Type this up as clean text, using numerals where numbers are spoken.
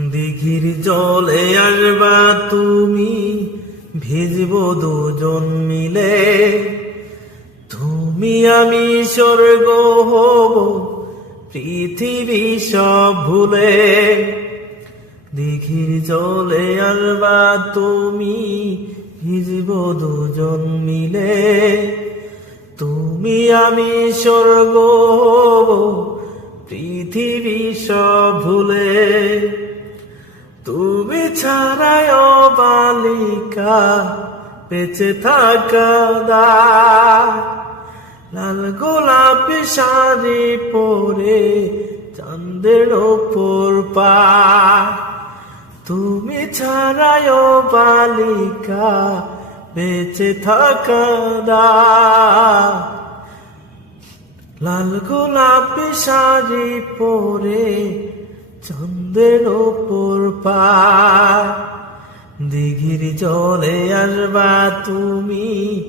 দিঘির জলে আসবা তুমি, ভিজবো দুজন মিলে। তুমি আমি স্বর্গ হব, পৃথিবী সব ভুলে। দিঘির জলে আসবা তুমি, ভিজবো দুজন মিলে। তুমি আমি স্বর্গ হব, পৃথিবী সব ভুলে। তুমি ছাড়ায় বালিকা, বেঁচে থাকা দায়। লাল গোলাপি শাড়ি পরে চাঁদের ওপর পায়। তুমি ছাড়ায় বালিকা, বেঁচে থাকা দায়। লাল গোলাপি শাড়ি পরে চাঁদের ওপর পায়। দিঘির জলে আসবা তুমি,